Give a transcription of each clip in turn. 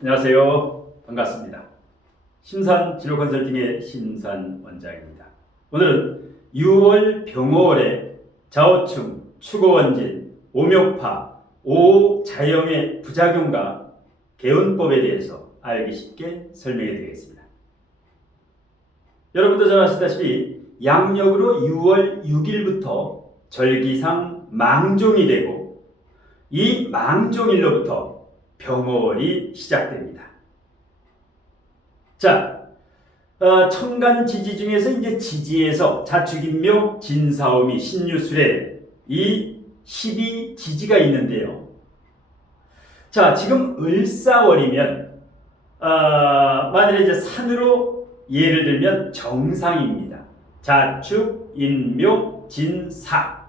안녕하세요. 반갑습니다. 신산진로컨설팅의 신산 원장입니다. 오늘은 6월 병호월의 자오충, 추고원진, 오묘파, 오자영의 부작용과 개운법에 대해서 알기 쉽게 설명해 드리겠습니다. 여러분도 잘 아시다시피 양력으로 6월 6일부터 절기상 망종이 되고 이 망종일로부터 병호월이 시작됩니다. 자, 천간지지 중에서 이제 지지에서 자축인묘, 진사오미, 신유술에 이 12지지가 있는데요. 자, 지금 을사월이면 만일에 이제 산으로 예를 들면 정상입니다. 자축, 인묘, 진사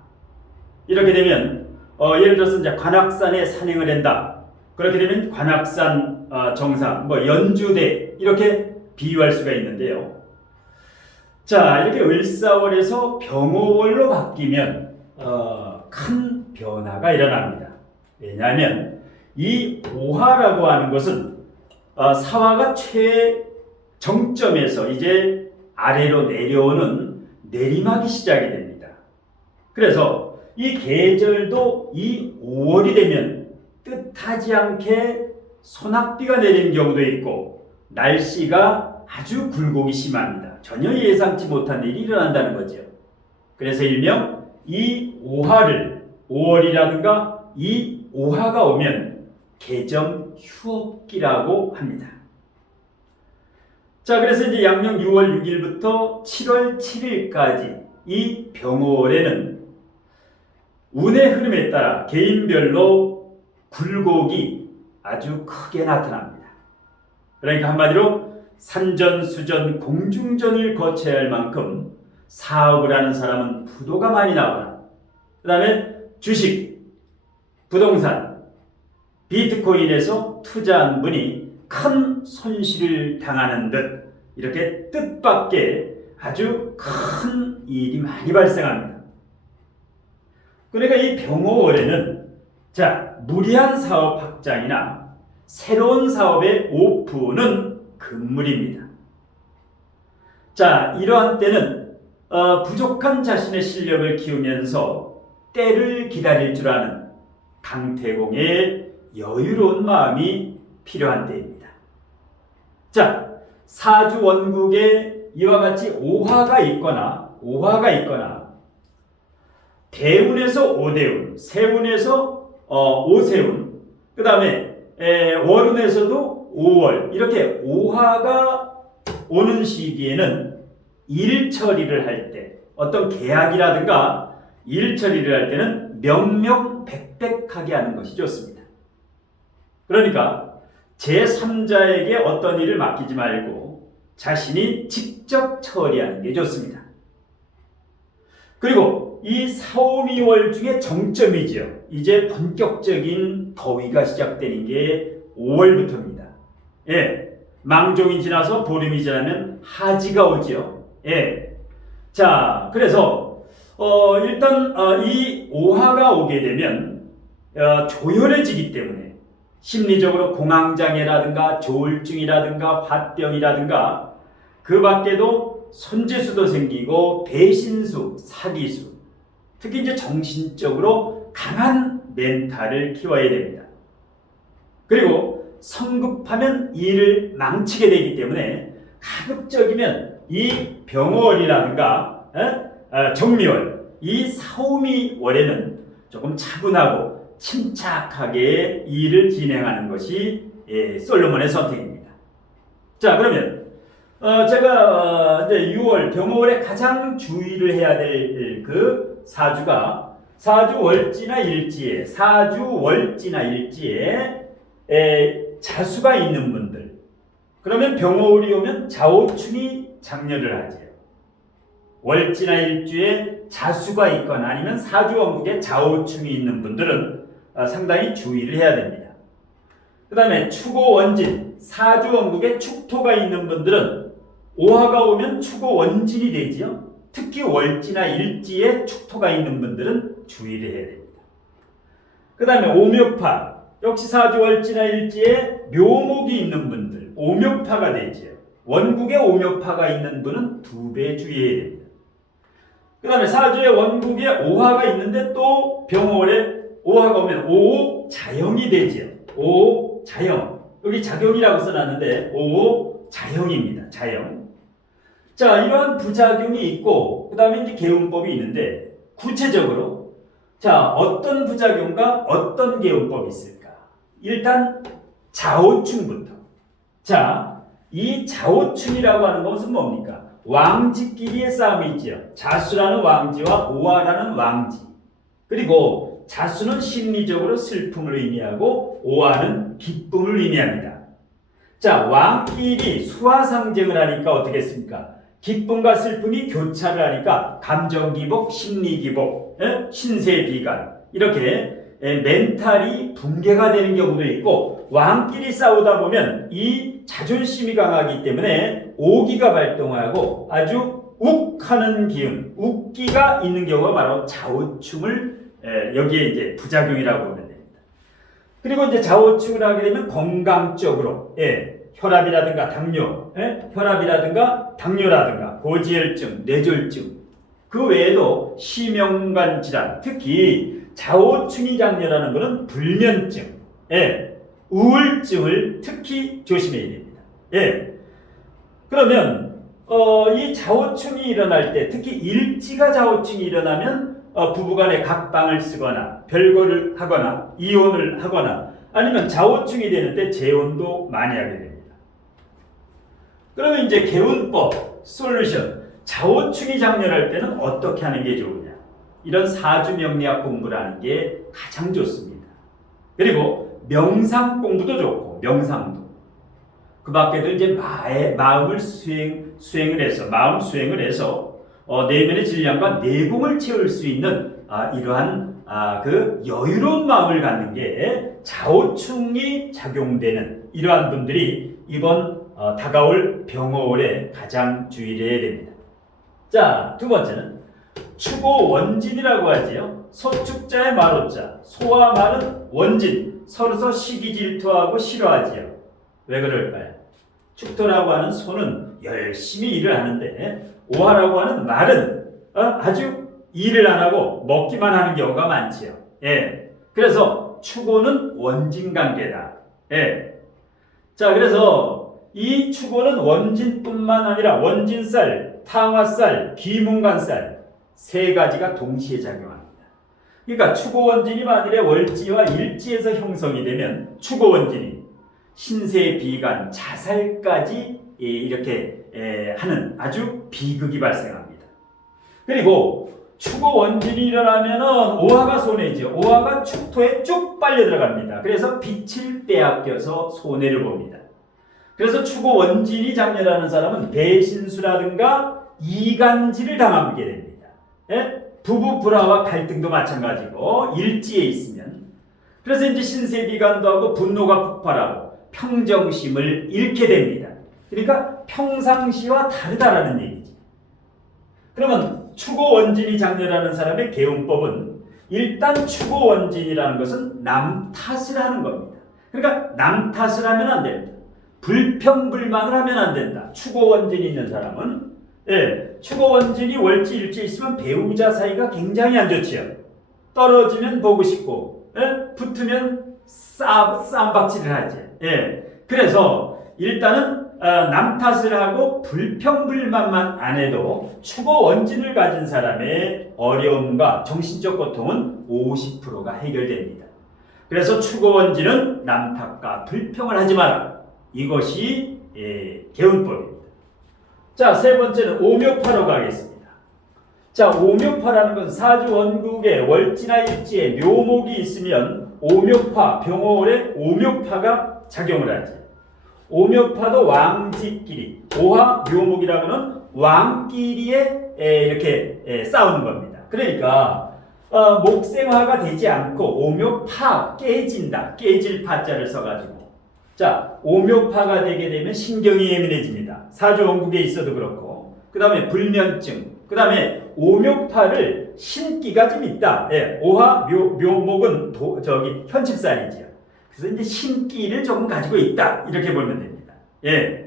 이렇게 되면 예를 들어서 이제 관악산에 산행을 한다. 그렇게 되면 관악산 정상, 연주대 이렇게 비유할 수가 있는데요. 자, 이렇게 을사월에서 병호월로 바뀌면 큰 변화가 일어납니다. 왜냐하면 이 오화라고 하는 것은 사화가 최정점에서 이제 아래로 내려오는 내리막이 시작이 됩니다. 그래서 이 계절도 이 5월이 되면 뜻하지 않게 소낙비가 내리는 경우도 있고 날씨가 아주 굴곡이 심합니다. 전혀 예상치 못한 일이 일어난다는 거죠. 그래서 일명 이 오화를 5월이라든가 이 오화가 오면 개정 휴업기라고 합니다. 자, 그래서 이제 양력 6월 6일부터 7월 7일까지 이 병호월에는 운의 흐름에 따라 개인별로 굴곡이 아주 크게 나타납니다. 그러니까 한마디로 산전수전 공중전을 거쳐야 할 만큼 사업을 하는 사람은 부도가 많이 나오나, 그 다음에 주식, 부동산, 비트코인에서 투자한 분이 큰 손실을 당하는 듯 이렇게 뜻밖의 아주 큰 일이 많이 발생합니다. 그러니까 이 병호월에는 자, 무리한 사업 확장이나 새로운 사업의 오픈은 금물입니다. 자, 이러한 때는 부족한 자신의 실력을 키우면서 때를 기다릴 줄 아는 강태공의 여유로운 마음이 필요한 때입니다. 자, 사주 원국에 이와 같이 오화가 있거나 대운에서 오대운, 세운에서 오세운, 그 다음에 월운에서도 5월 이렇게 오화가 오는 시기에는 일 처리를 할 때, 어떤 계약이라든가 일 처리를 할 때는 명명백백하게 하는 것이 좋습니다. 그러니까 제3자에게 어떤 일을 맡기지 말고 자신이 직접 처리하는 게 좋습니다. 그리고 이 사오미월 중에 정점이죠. 이제 본격적인 더위가 시작되는 게 5월부터입니다. 예, 망종이 지나서 보름이 지나면 하지가 오죠. 예, 자, 그래서 일단 이 오화가 오게 되면 조혈해지기 때문에 심리적으로 공황장애라든가 조울증이라든가 화병이라든가 그 밖에도 손재수도 생기고 배신수, 사기수, 특히 이제 정신적으로 강한 멘탈을 키워야 됩니다. 그리고 성급하면 일을 망치게 되기 때문에 가급적이면 이 병월이라든가 정미월, 이 사오미월에는 조금 차분하고 침착하게 일을 진행하는 것이 솔로몬의 선택입니다. 자, 그러면 제가 이제 6월 병호월에 가장 주의를 해야 될 그 사주가 사주 월지나 일지에 자수가 있는 분들. 그러면 병호월이 오면 자오충이 장렬을 하죠. 월지나 일주에 자수가 있거나 아니면 사주 원국에 자오충이 있는 분들은 상당히 주의를 해야 됩니다. 그 다음에 축오 원진, 사주 원국에 축토가 있는 분들은 오화가 오면 축오 원진이 되지요. 특히 월지나 일지에 축토가 있는 분들은 주의를 해야 됩니다. 그 다음에 오묘파, 역시 사주월지나 일지에 묘목이 있는 분들, 오묘파가 되지요. 원국에 오묘파가 있는 분은 2배 주의해야 됩니다. 그 다음에 사주의 원국에 오화가 있는데 또 병월에 오화가 오면 오자형이 되지요. 오자형. 여기 작용이라고 써놨는데 오자형입니다. 자형. 자, 이러한 부작용이 있고 그 다음에 이제 개운법이 있는데 구체적으로 자, 어떤 부작용과 어떤 개운법이 있을까? 일단 자오충부터. 자, 이 자오충이라고 하는 것은 뭡니까? 왕지끼리의 싸움이 있지요. 자수라는 왕지와 오화라는 왕지. 그리고 자수는 심리적으로 슬픔을 의미하고 오화는 기쁨을 의미합니다. 자, 왕끼리 수화상쟁을 하니까 어떻겠습니까? 기쁨과 슬픔이 교차를 하니까 감정기복, 심리기복, 신세비관 이렇게 멘탈이 붕괴가 되는 경우도 있고 왕끼리 싸우다 보면 이 자존심이 강하기 때문에 오기가 발동하고 아주 욱하는 기운, 욱기가 있는 경우가 바로 좌우충을 여기에 이제 부작용이라고 보면 됩니다. 그리고 이제 좌우충을 하게 되면 건강적으로 혈압이라든가 당뇨, 혈압이라든가 당뇨라든가 고지혈증, 뇌졸중 그 외에도 심혈관 질환, 특히 좌우충이 장렬하는 것은 불면증, 우울증을 특히 조심해야 됩니다. 그러면 이 좌우충이 일어날 때 특히 일지가 좌우충이 일어나면 부부간에 각방을 쓰거나 별거를 하거나 이혼을 하거나 아니면 좌우충이 되는 때 재혼도 많이 하게 됩니다. 그러면 이제 개운법, 솔루션, 좌우충이 장렬할 때는 어떻게 하는 게 좋으냐? 이런 사주명리학 공부를 하는 게 가장 좋습니다. 그리고 명상 공부도 좋고 명상도. 그 밖에도 이제 마음을 수행을 해서 마음 수행을 해서 내면의 질량과 내공을 채울 수 있는 이러한 그 여유로운 마음을 갖는 게 좌우충이 작용되는 이러한 분들이 이번 다가올 병호월에 가장 주의를 해야 됩니다. 자, 두 번째는 추고원진이라고 하지요. 소축자의 마로자, 소와 말은 원진, 서로서 시기질투하고 싫어하지요. 왜 그럴까요? 축토라고 하는 소는 열심히 일을 하는데 오화라고 하는 말은 아주 일을 안 하고 먹기만 하는 경우가 많지요. 그래서 추고는 원진관계다. 자, 그래서 이 추고는 원진뿐만 아니라 원진살, 탕화살, 귀문관살 세 가지가 동시에 작용합니다. 그러니까 추고원진이 만일에 월지와 일지에서 형성이 되면 추고원진이 신세비관, 자살까지 이렇게 하는 아주 비극이 발생합니다. 그리고 추고원진이 일어나면 오화가 손해죠. 오화가 축토에 쭉 빨려 들어갑니다. 그래서 빛을 빼앗겨서 손해를 봅니다. 그래서 추고원진이 장렬하는 사람은 배신수라든가 이간질을 당하게 됩니다. 부부 불화와 갈등도 마찬가지고 일지에 있으면 그래서 이제 신세비관도 하고 분노가 폭발하고 평정심을 잃게 됩니다. 그러니까 평상시와 다르다라는 얘기지. 그러면 추고원진이 장렬하는 사람의 개운법은 일단 추고원진이라는 것은 남 탓을 하는 겁니다. 그러니까 남 탓을 하면 안 됩니다. 불평불만을 하면 안 된다. 추고원진이 있는 사람은 추고원진이 월지 일지 있으면 배우자 사이가 굉장히 안 좋지요. 떨어지면 보고 싶고 붙으면 쌈박질을 하지. 그래서 일단은 남 탓을 하고 불평불만만 안 해도 추고원진을 가진 사람의 어려움과 정신적 고통은 50%가 해결됩니다. 그래서 추고원진은 남 탓과 불평을 하지 마라. 이것이 개운법입니다. 자, 세 번째는 오묘파로 가겠습니다. 자, 오묘파라는 건 사주 원국에 월지나 일지에 묘목이 있으면 오묘파, 병호월에 오묘파가 작용을 하지. 오묘파도 왕지끼리, 오화 묘목이라고 하는 왕끼리에 이렇게 싸우는 겁니다. 그러니까 목생화가 되지 않고 오묘파, 깨진다. 깨질 파자를 써가지고 자, 오묘파가 되게 되면 신경이 예민해집니다. 사주 원국에 있어도 그렇고 그 다음에 불면증, 그 다음에 오묘파를 신기가 좀 있다. 오화 묘목은 현칩살이지요. 그래서 이제 신기를 조금 가지고 있다 이렇게 보면 됩니다. 예.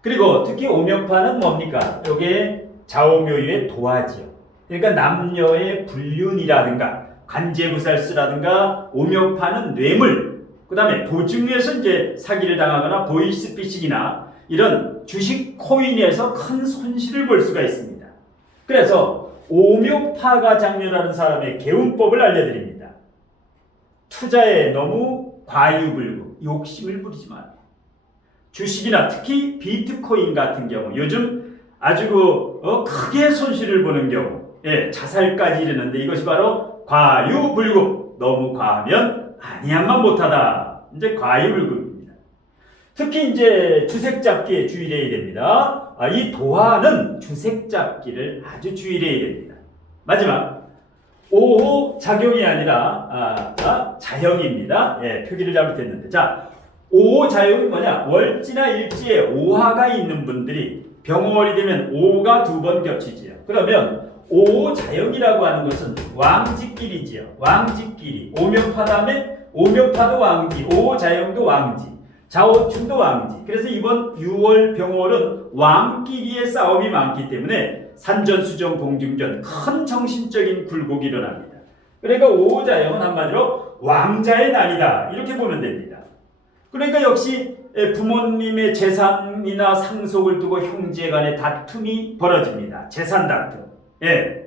그리고 특히 오묘파는 뭡니까? 이게 좌오묘유의 도화지요. 그러니까 남녀의 불륜이라든가 관제구살수라든가 오묘파는 뇌물, 그 다음에 보증에서 이제 사기를 당하거나 보이스피싱이나 이런 주식 코인에서 큰 손실을 볼 수가 있습니다. 그래서 오묘파가 장녀라는 사람의 개운법을 알려드립니다. 투자에 너무 과유불급, 욕심을 부리지 마라. 주식이나 특히 비트코인 같은 경우 요즘 아주 크게 손실을 보는 경우, 예, 자살까지 이르는데 이것이 바로 과유불급, 너무 과하면 아니야만 못하다. 이제 과유불급입니다. 특히 이제 주색 잡기에 주의해야 됩니다. 이 도화는 주색 잡기를 아주 주의해야 됩니다. 마지막 5호 작용이 아니라 자형입니다. 예, 표기를 잘못했는데 자 5호 자용이 뭐냐? 월지나 일지에 오화가 있는 분들이 병월이 되면 5가 두 번 겹치지요. 그러면 5호 자용이라고 하는 것은 왕지끼리지요. 왕지끼리. 오묘파 다음에 오묘파도 왕지, 5호 자용도 왕지, 자오충도 왕지. 그래서 이번 6월 병월은 왕끼리의 싸움이 많기 때문에 산전수전 공중전 큰 정신적인 굴곡이 일어납니다. 그러니까 5호 자용은 한마디로 왕자의 난이다 이렇게 보면 됩니다. 그러니까 역시 부모님의 재산이나 상속을 두고 형제 간의 다툼이 벌어집니다. 재산 다툼. 예.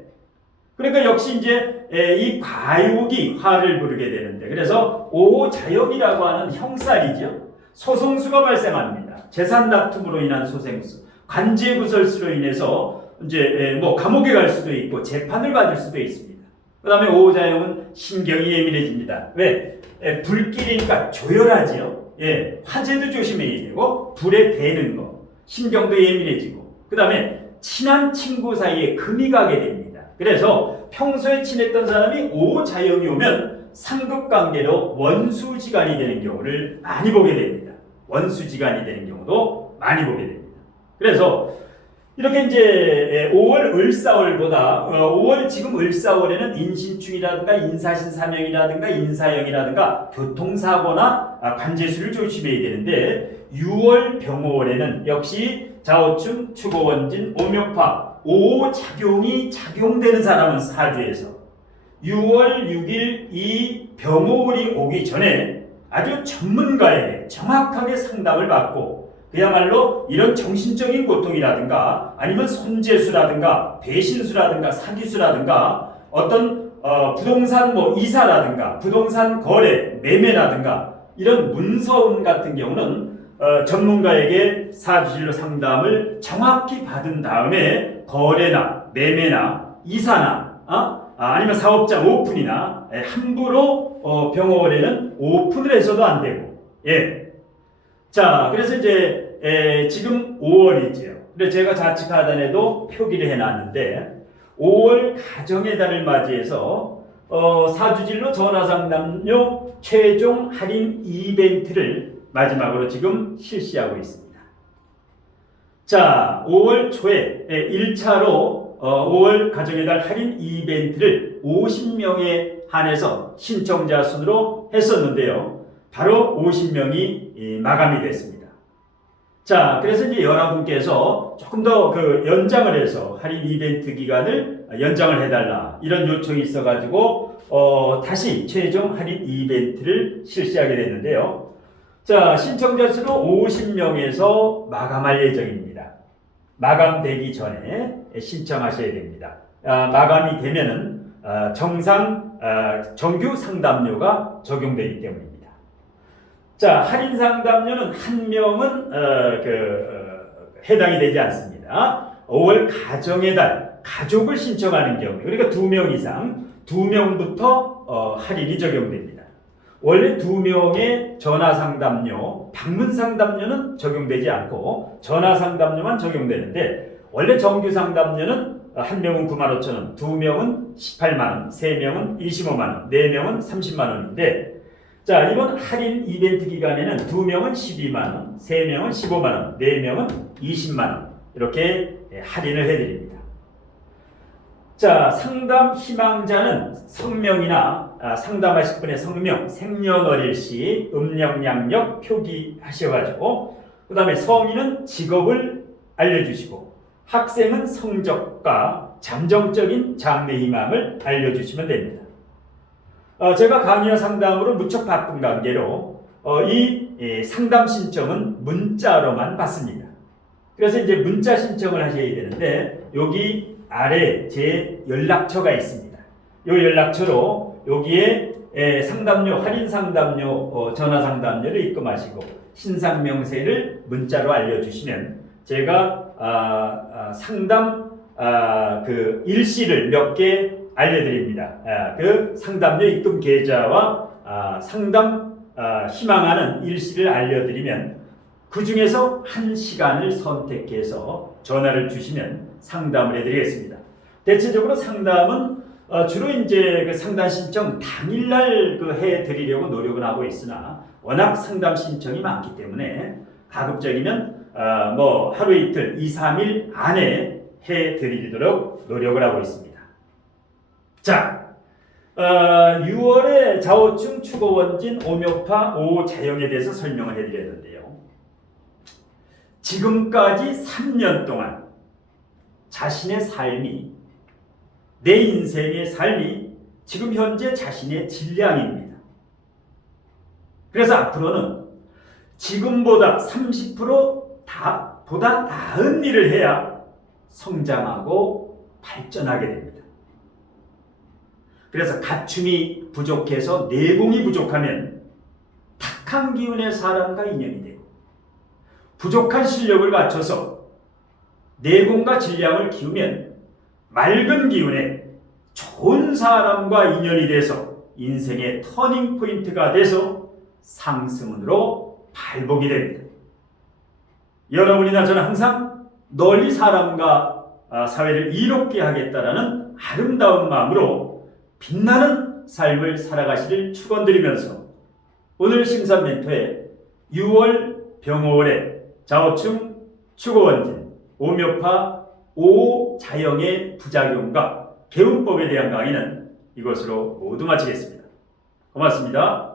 그러니까 역시 이제 이 과욕이 화를 부르게 되는데 그래서 5호 자욕이라고 하는 형살이죠. 소송수가 발생합니다. 재산 다툼으로 인한 소송수, 관제구설수로 인해서 이제 뭐 감옥에 갈 수도 있고 재판을 받을 수도 있습니다. 그다음에 5호 자욕은 신경이 예민해집니다. 왜? 불길이니까 조열하지요. 예, 화재도 조심해야 되고 불에 대는 거, 신경도 예민해지고 그 다음에 친한 친구 사이에 금이 가게 됩니다. 그래서 평소에 친했던 사람이 5호 자형이 오면 상급관계로 원수지간이 되는 경우를 많이 보게 됩니다. 원수지간이 되는 경우도 많이 보게 됩니다. 그래서 이렇게 이제 5월 을사월보다 5월 지금 을사월에는 인신충이라든가 인사신사명이라든가 인사형이라든가 교통사고나 관제수를 조심해야 되는데 6월 병월에는 역시 자오충, 추고원진, 오묘파, 5호 작용이 작용되는 사람은 사주에서 6월 6일 이 병월이 오기 전에 아주 전문가에게 정확하게 상담을 받고 그야말로 이런 정신적인 고통이라든가 아니면 손재수라든가 배신수라든가 사기수라든가 어떤 부동산 뭐 이사라든가 부동산 거래, 매매라든가 이런 문서운 같은 경우는 전문가에게 사주실로 상담을 정확히 받은 다음에 거래나 매매나 이사나 아니면 사업장 오픈이나 함부로 병월에는 오픈을 해서도 안 되고 예. 자, 그래서 이제 지금 5월이죠. 그래서 제가 좌측 하단에도 표기를 해놨는데 5월 가정의 달을 맞이해서 사주질로 전화상담료 최종 할인 이벤트를 마지막으로 지금 실시하고 있습니다. 자, 5월 초에 1차로 5월 가정의 달 할인 이벤트를 50명에 한해서 신청자 순으로 했었는데요. 바로 50명이 마감이 됐습니다. 자, 그래서 이제 여러분께서 조금 더 그 연장을 해서 할인 이벤트 기간을 연장을 해달라 이런 요청이 있어가지고 다시 최종 할인 이벤트를 실시하게 됐는데요. 자, 신청자 수로 50명에서 마감할 예정입니다. 마감되기 전에 신청하셔야 됩니다. 마감이 되면은 정규 상담료가 적용되기 때문입니다. 자, 할인 상담료는 한 명은 해당이 되지 않습니다. 5월 가정의 달, 가족을 신청하는 경우에 그러니까 2명 이상, 2명부터 할인이 적용됩니다. 원래 2명의 전화 상담료, 방문 상담료는 적용되지 않고 전화 상담료만 적용되는데 원래 정규 상담료는 한 명은 95,000원, 2명은 18만원, 3명은 25만원, 4명은 30만원인데 자, 이번 할인 이벤트 기간에는 2명은 12만원, 3명은 15만원, 4명은 20만원 이렇게 할인을 해드립니다. 자, 상담 희망자는 성명이나 상담하실 분의 성명, 생년월일시, 음력양력 표기하셔가지고 그 다음에 성인은 직업을 알려주시고 학생은 성적과 잠정적인 장래 희망을 알려주시면 됩니다. 제가 강의와 상담으로 무척 바쁜 관계로 이 상담 신청은 문자로만 받습니다. 그래서 이제 문자 신청을 하셔야 되는데 여기 아래 제 연락처가 있습니다. 이 연락처로 여기에 상담료, 할인 상담료, 전화 상담료를 입금하시고 신상 명세를 문자로 알려주시면 제가 상담 그 일시를 몇 개 알려드립니다. 그 상담료 입금 계좌와 상담 희망하는 일시를 알려드리면 그 중에서 한 시간을 선택해서 전화를 주시면 상담을 해드리겠습니다. 대체적으로 상담은 주로 이제 그 상담 신청 당일날 그 해드리려고 노력을 하고 있으나 워낙 상담 신청이 많기 때문에 가급적이면 뭐 하루 이틀, 2, 3일 안에 해드리도록 노력을 하고 있습니다. 자, 6월에 좌우충, 축오원진, 오묘파, 오자영에 대해서 설명을 해드렸는데요. 지금까지 3년 동안 자신의 삶이, 내 인생의 삶이 지금 현재 자신의 질량입니다. 그래서 앞으로는 지금보다 30% 보다 나은 일을 해야 성장하고 발전하게 됩니다. 그래서 갖춤이 부족해서 내공이 부족하면 탁한 기운의 사람과 인연이 되고 부족한 실력을 갖춰서 내공과 질량을 키우면 맑은 기운에 좋은 사람과 인연이 돼서 인생의 터닝 포인트가 돼서 상승운으로 발복이 됩니다. 여러분이나 저는 항상 널리 사람과 사회를 이롭게 하겠다라는 아름다운 마음으로 빛나는 삶을 살아가시길 축원드리면서 오늘 심산 멘토의 6월 병호월의 좌우충, 축오원진, 오묘파, 오자영의 부작용과 개운법에 대한 강의는 이것으로 모두 마치겠습니다. 고맙습니다.